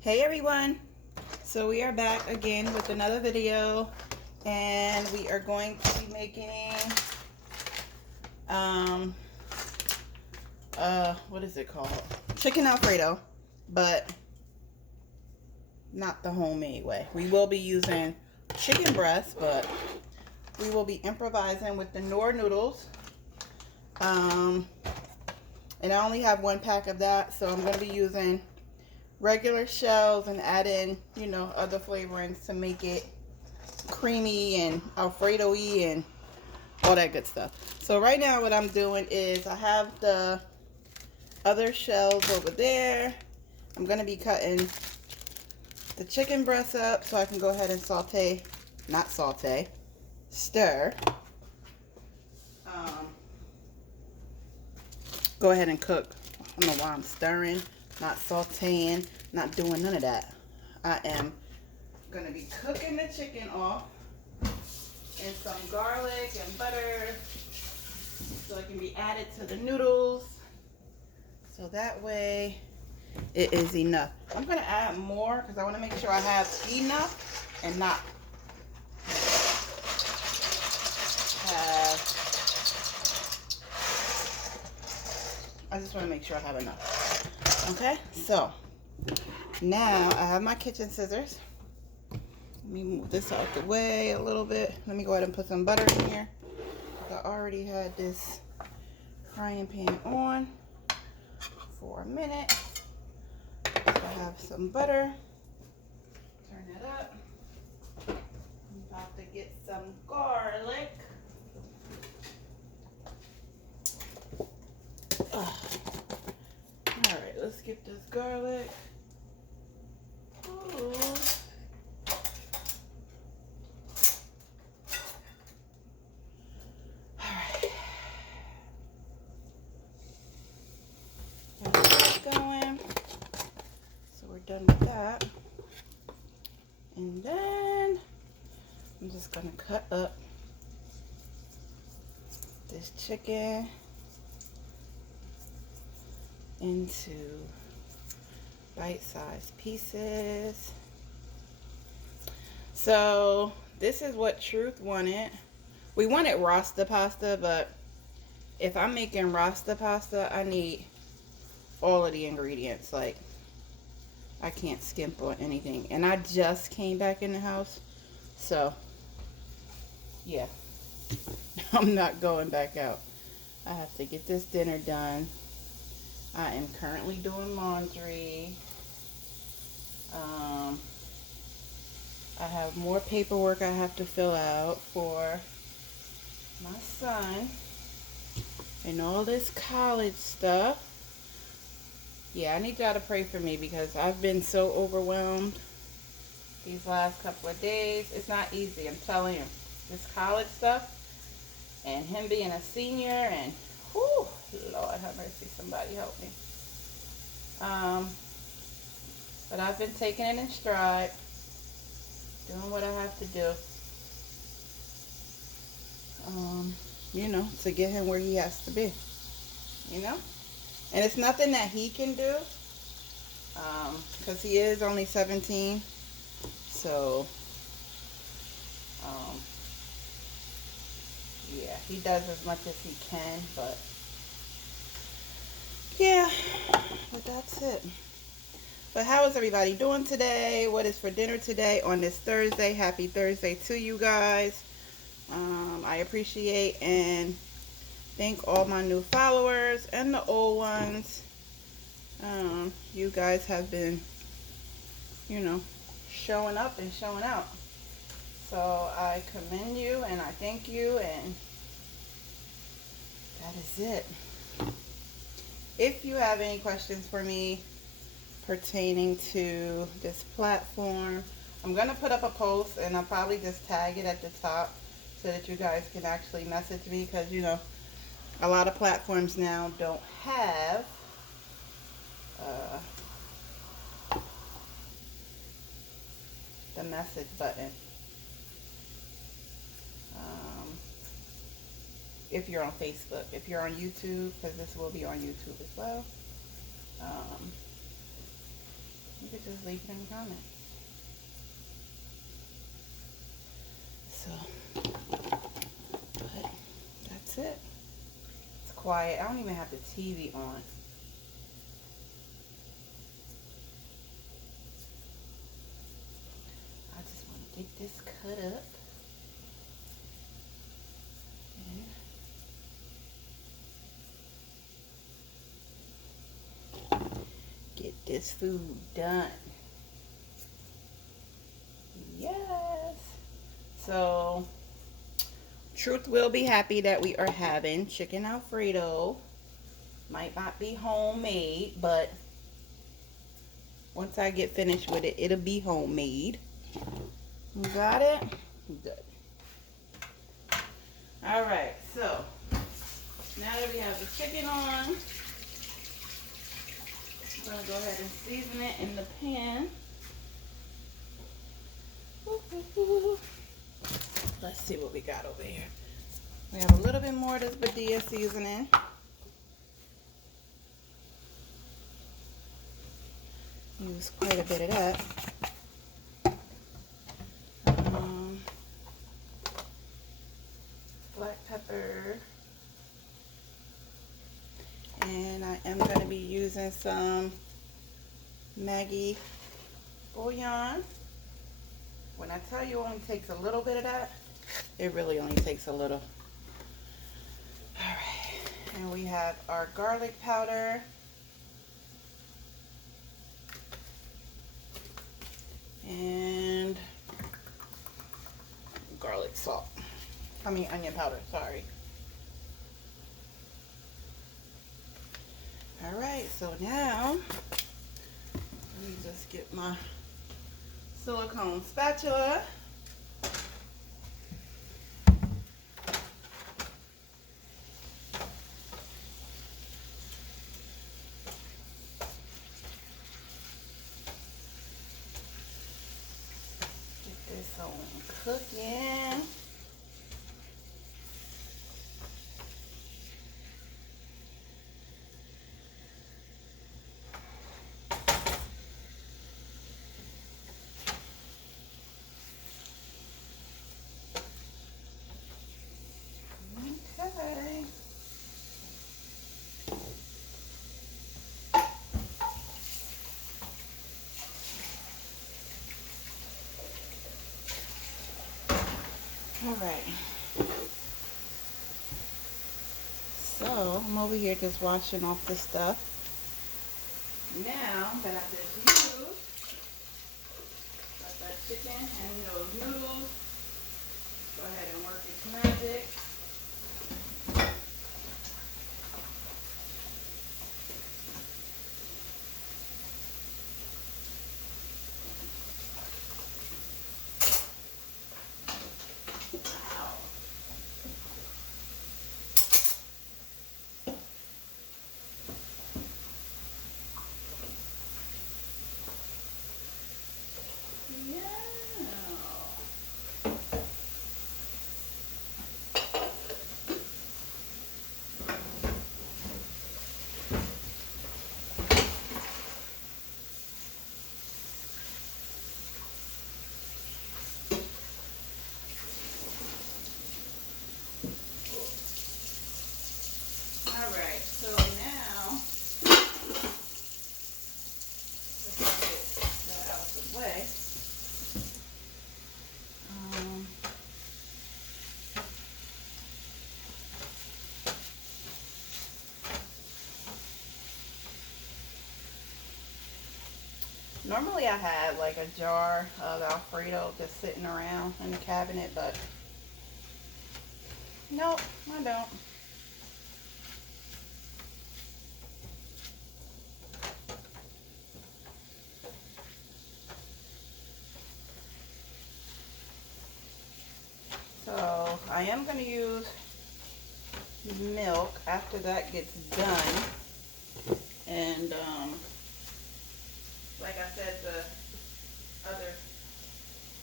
Hey everyone, so we are back again with another video, and we are going to be making what is it called, chicken Alfredo, but not the homemade way. We will be using chicken breast, but we will be improvising with the Knorr noodles. And I only have one pack of that, so I'm going to be using regular shells and add in, other flavorings to make it creamy and Alfredo-y and all that good stuff. So right now what I'm doing is I have the other shells over there. I'm going to be cutting the chicken breast up so I can go ahead and stir. Go ahead and cook. I don't know why I'm stirring, not sauteing, not doing none of that. I am going to be cooking the chicken off in some garlic and butter so it can be added to the noodles. So that way it is enough. I'm going to add more because I want to make sure I have enough and not have... I just want to make sure I have enough. Okay, so now I have my kitchen scissors. Let me move this out the way a little bit. Let me go ahead and put some butter in here. I already had this frying pan on for a minute. So I have some butter. Turn it up. I'm about to get some garlic. Alright, let's get this garlic. Ooh. Alright. That's going. So we're done with that. And then I'm just going to cut up this chicken into bite-sized pieces. So this is what Truth wanted. We wanted rasta pasta, but if I'm making rasta pasta, I need all of the ingredients. Like, I can't skimp on anything. And I just came back in the house, so yeah. I'm not going back out. I have to get this dinner done. I am currently doing laundry. I have more paperwork I have to fill out for my son and all this college stuff. Yeah, I need y'all to pray for me because I've been so overwhelmed these last couple of days. It's not easy, I'm telling you. This college stuff and him being a senior and whew, Lord have mercy, somebody help me. But I've been taking it in stride, doing what I have to do, to get him where he has to be, And it's nothing that he can do, because he is only 17, so, yeah, he does as much as he can, but, yeah, but that's it. But how is everybody doing today? What is for dinner today on this Thursday? Happy Thursday to you guys. I appreciate and thank all my new followers and the old ones. You guys have been, showing up and showing out. So I commend you and I thank you, and that is it. If you have any questions for me pertaining to this platform, I'm going to put up a post and I'll probably just tag it at the top so that you guys can actually message me, because a lot of platforms now don't have the message button. If you're on Facebook, if you're on YouTube, because this will be on YouTube as well. You could just leave it in the comments. So, but that's it. It's quiet. I don't even have the TV on. I just want to get this cut up. And get this food done. Yes. So, Truth will be happy that we are having chicken Alfredo. Might not be homemade, but once I get finished with it, it'll be homemade. You got it? Good. Alright, so now that we have the chicken on, I'm going to go ahead and season it in the pan. Let's see what we got over here. We have a little bit more of this Badia seasoning. Use quite a bit of that. Black pepper. And I am going to be using some Maggi bouillon. When I tell you it only takes a little bit of that, it really only takes a little. Alright, and we have our garlic powder. And garlic salt. I mean onion powder, sorry. Alright, so now, let me just get my silicone spatula. Get this on cooking. Okay. All right. So I'm over here just washing off the stuff. Now that I've just used that chicken and those noodles, go ahead and work its magic. Alright, so now, let's get that out of the way. Normally I have like a jar of Alfredo just sitting around in the cabinet, but nope, I don't. So I am going to use milk after that gets done. And like I said, the other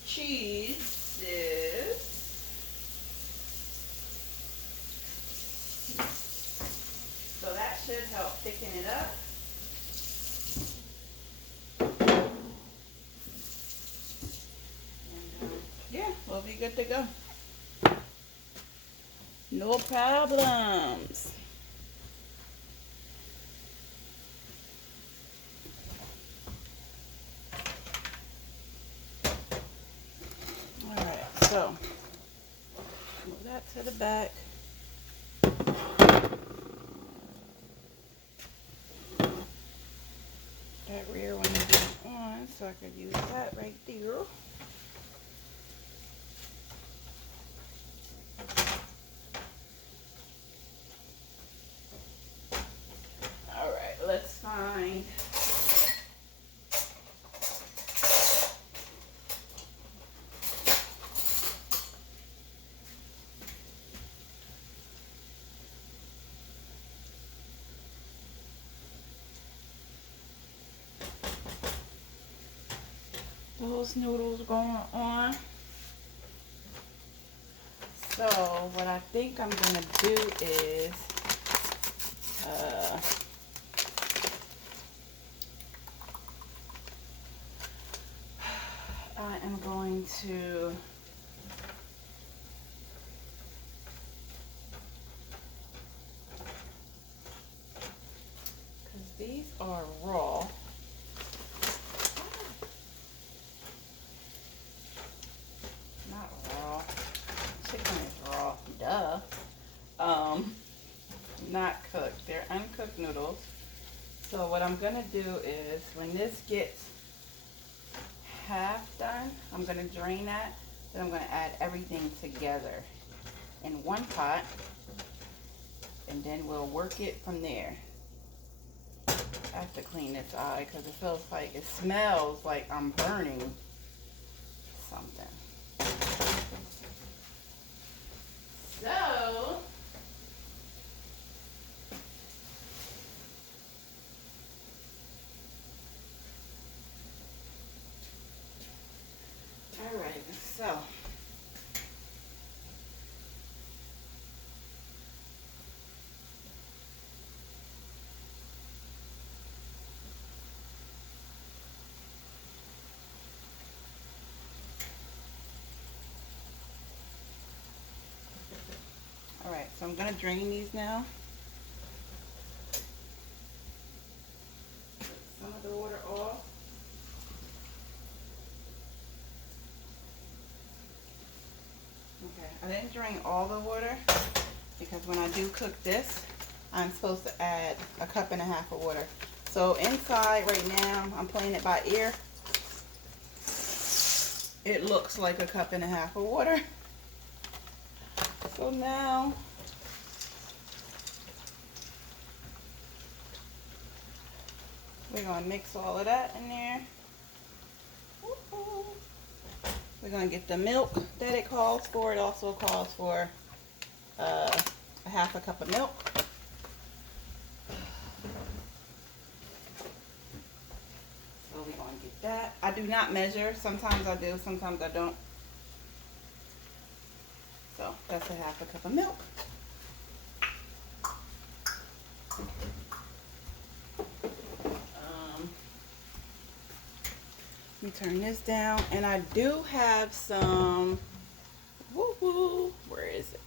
cheese is so that should help thicken it up. we'll be good to go. No problems. All right, so move that to the back. That rear one is on, so I could use that right there. All right, let's find those noodles going on. So what I think I'm gonna do is I am going to because these are raw. Not raw. Chicken is raw. Duh. Not cooked. They're uncooked noodles. So what I'm gonna do is when this gets half done, I'm gonna drain that. Then I'm gonna add everything together in one pot, and then we'll work it from there. I have to clean this eye because it feels like, it smells like I'm burning something. So, all right, so I'm going to drain these now. Get some of the water off. Okay, I didn't drain all the water because when I do cook this, I'm supposed to add 1.5 cups of water. So inside right now, I'm playing it by ear. It looks like 1.5 cups of water. So now we're going to mix all of that in there. Woo-hoo. We're going to get the milk that it calls for. It also calls for 1/2 cup of milk. So we're going to get that. I do not measure. Sometimes I do, sometimes I don't. So that's 1/2 cup of milk. Let me turn this down, and I do have some, woo-woo, where is it?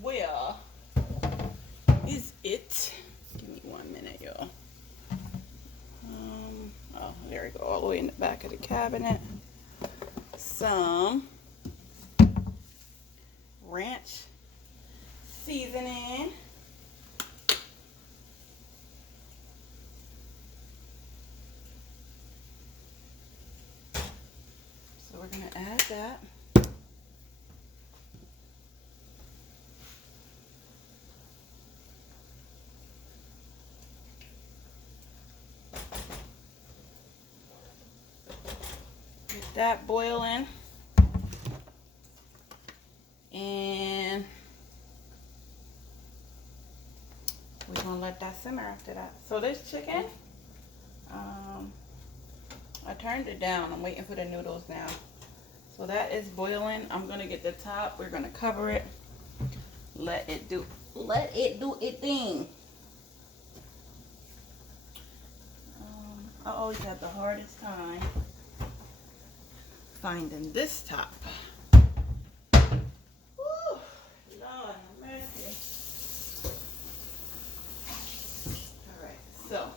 Where is it? Give me 1 minute, y'all. Oh, there we go, all the way in the back of the cabinet. Some ranch seasoning. So we're going to add that. Get that boiling. And we're going to let that simmer after that. So this chicken, I turned it down. I'm waiting for the noodles now. So that is boiling. I'm going to get the top. We're going to cover it. Let it do its thing. I always have the hardest time finding this top. Woo! Lord have mercy. Alright, so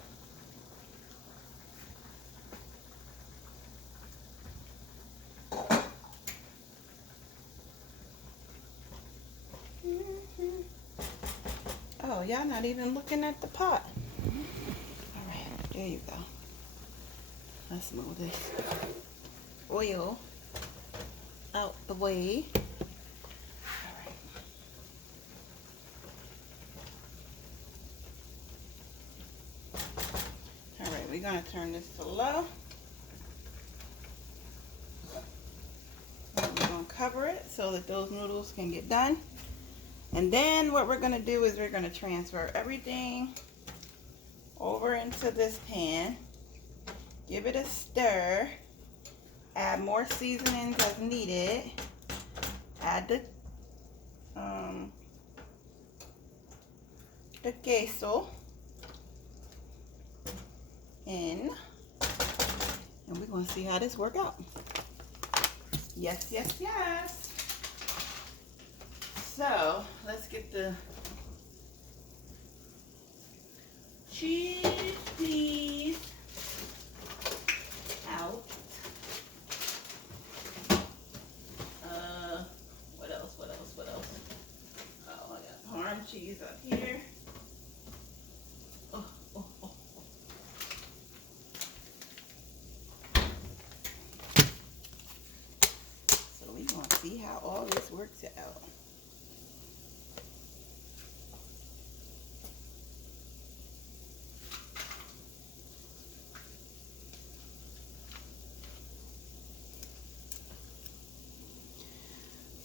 oh, y'all not even looking at the pot. Alright, there you go. Let's move this oil out the way. Alright, we're going to turn this to low. And we're going to cover it so that those noodles can get done. And then what we're going to do is we're going to transfer everything over into this pan. Give it a stir. Add more seasonings as needed. Add the queso in. And we're going to see how this works out. Yes, yes, yes. So, let's get the cheese, please, out. What else? Oh, I got parm cheese up here. Oh. So we're going to see how all this works out.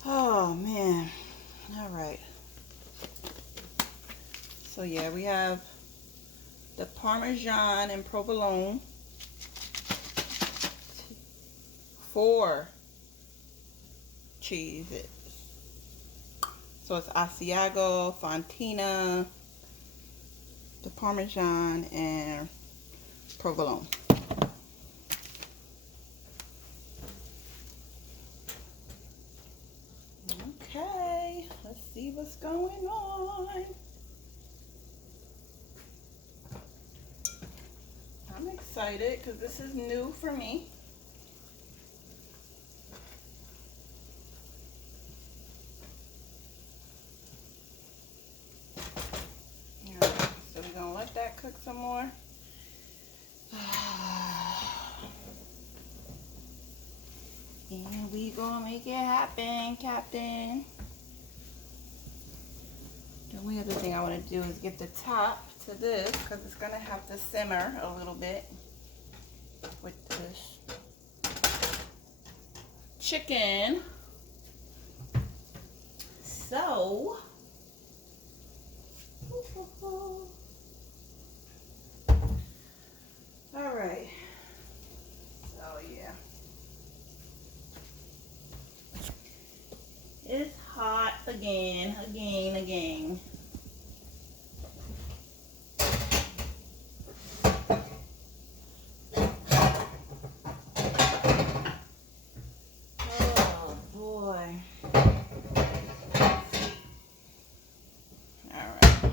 Oh man. All right. So yeah, we have the Parmesan and provolone. 4 cheeses. So it's Asiago, Fontina, the Parmesan, and provolone. Okay, let's see what's going on. I'm excited because this is new for me. Alright, so we're going to let that cook some more. And we gonna make it happen, Captain. The only other thing I want to do is get the top to this because it's gonna have to simmer a little bit with this chicken. So, all right. So yeah. It's hot again. Oh boy. All right.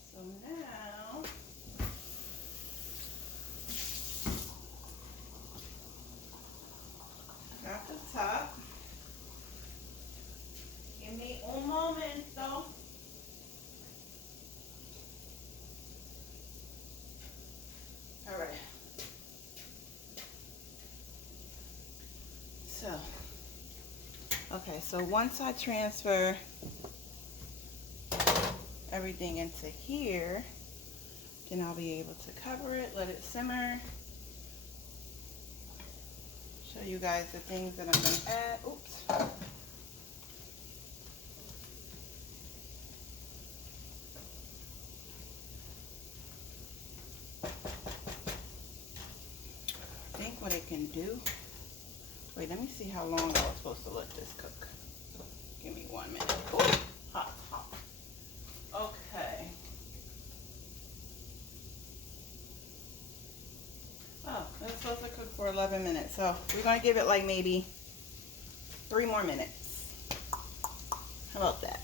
So now got the top. Give me un momento. All right. So, okay, so once I transfer everything into here, then I'll be able to cover it, let it simmer. Show you guys the things that I'm going to add. Oops. I think what it can do. Wait, let me see how long I was supposed to let this cook. Give me 1 minute. Ooh, hot. Okay. supposed to cook for 11 minutes, so we're going to give it like maybe 3 more minutes. How about that?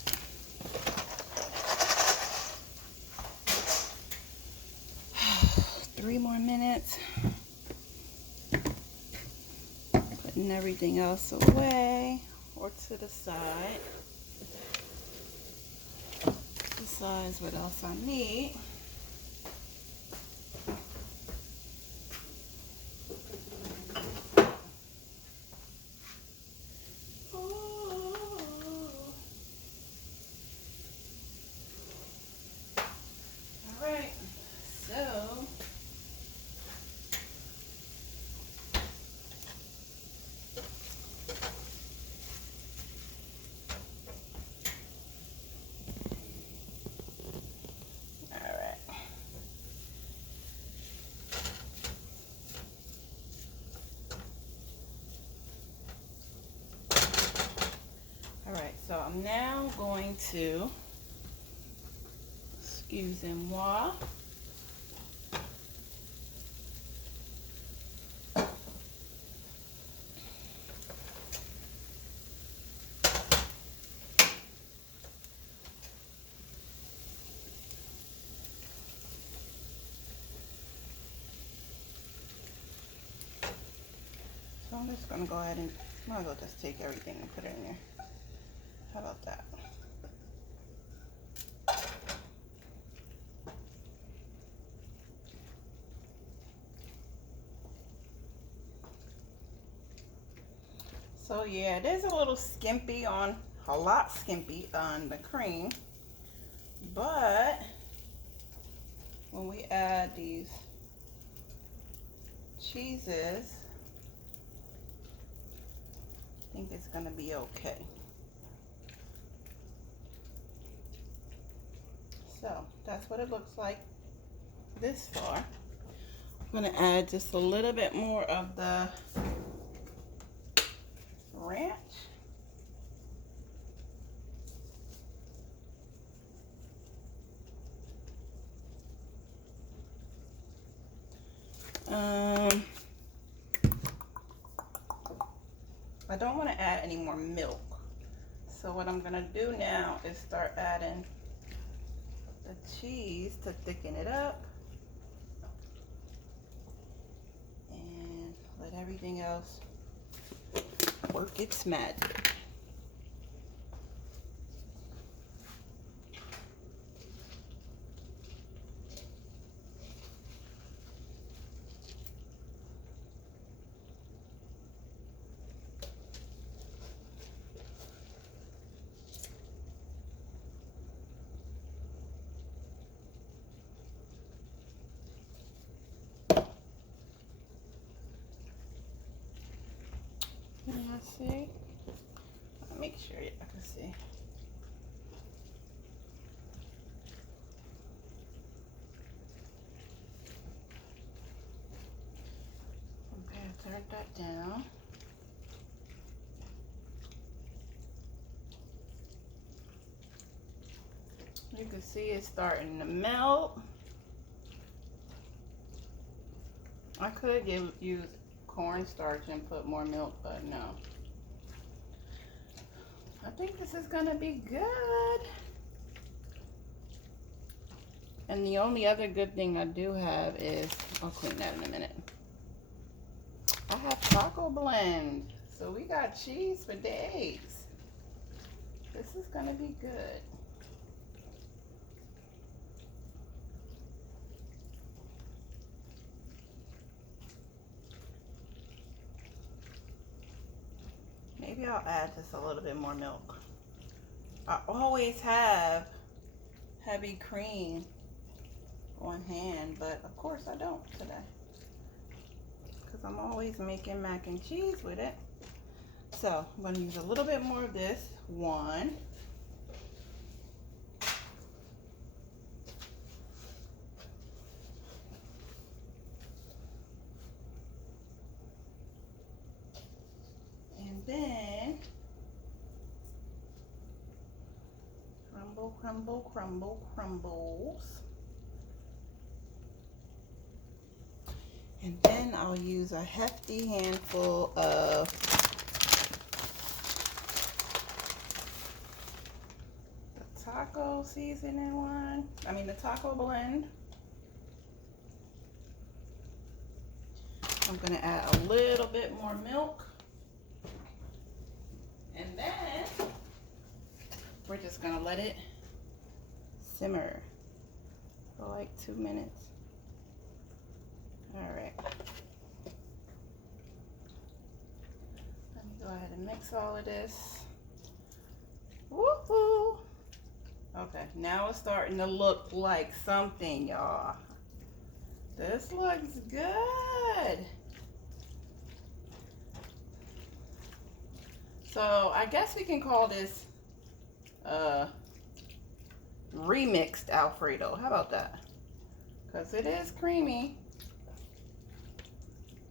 Three more minutes. Putting everything else away or to the side. Besides what else I need. Alright, so I'm now going to, excusez-moi, so I'm just going to go ahead and, might as well just take everything and put it in there. How about that? So yeah, it is a little skimpy on, a lot skimpy on the cream, but when we add these cheeses, I think it's gonna be okay. So that's what it looks like this far. I'm gonna add just a little bit more of the ranch. I don't want to add any more milk. So what I'm gonna do now is start adding the cheese to thicken it up. And let everything else work its magic. Can I see? I'll make sure I can see. Okay, I turned that down. You can see it's starting to melt. I could use cornstarch and put more milk, but no. I think this is gonna be good. And the only other good thing I do have is, I'll clean that in a minute. I have taco blend. So we got cheese for days. This is gonna be good. Maybe I'll add just a little bit more milk. I always have heavy cream on hand, but of course I don't today. Because I'm always making mac and cheese with it. So I'm going to use a little bit more of this. 1. And then crumble, crumble, crumble, crumbles. And then I'll use a hefty handful of the taco seasoning one. The taco blend. I'm gonna add a little bit more milk. And then we're just gonna let it simmer for like 2 minutes. All right. Let me go ahead and mix all of this. Woohoo! Okay, now it's starting to look like something, y'all. This looks good. So I guess we can call this remixed Alfredo. How about that? Because it is creamy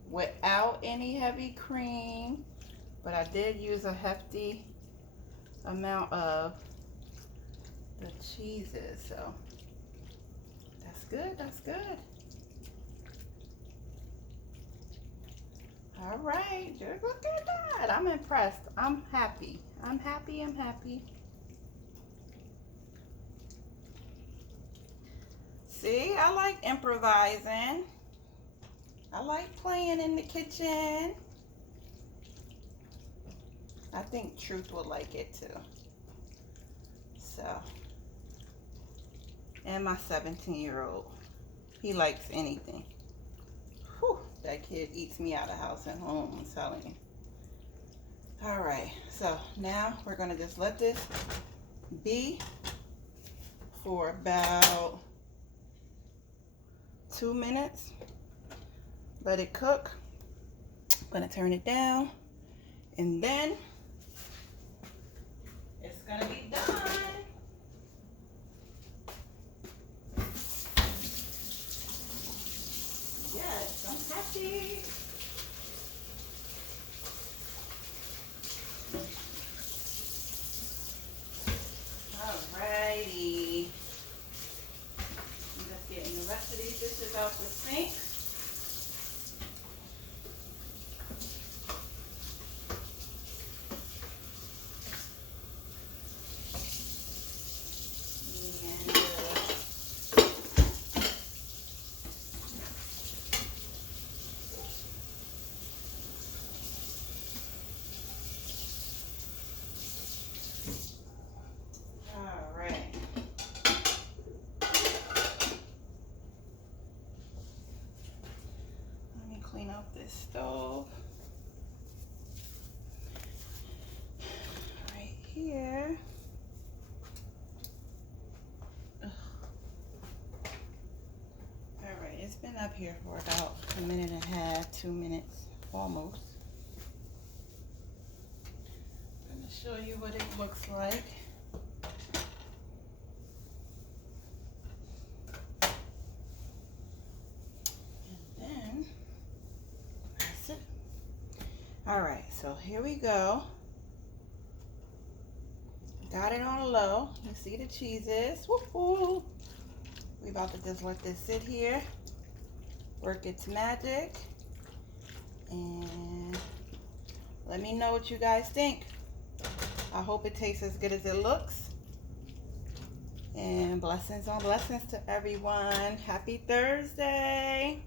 without any heavy cream, but I did use a hefty amount of the cheeses, so that's good, that's good. All right, just look at that. I'm impressed. I'm happy. I'm happy. I'm happy. See, I like improvising. I like playing in the kitchen. I think Truth will like it too. So, and my 17-year-old, he likes anything. Whew, that kid eats me out of house and home, I'm telling you. All right, so now we're gonna just let this be for about 2 minutes. Let it cook. I'm gonna turn it down, and then it's gonna be done. Yes, I'm happy. Alrighty. I'm just getting the rest of these dishes out the sink. Clean up this stove right here. Ugh. All right, it's been up here for about 1.5 minutes, 2 minutes almost. I'm going to show you what it looks like. All right, so here we go. Got it on low. You see the cheeses. Woo-hoo. We about to just let this sit here, work its magic, and let me know what you guys think. I hope it tastes as good as it looks. And blessings on blessings to everyone. Happy Thursday.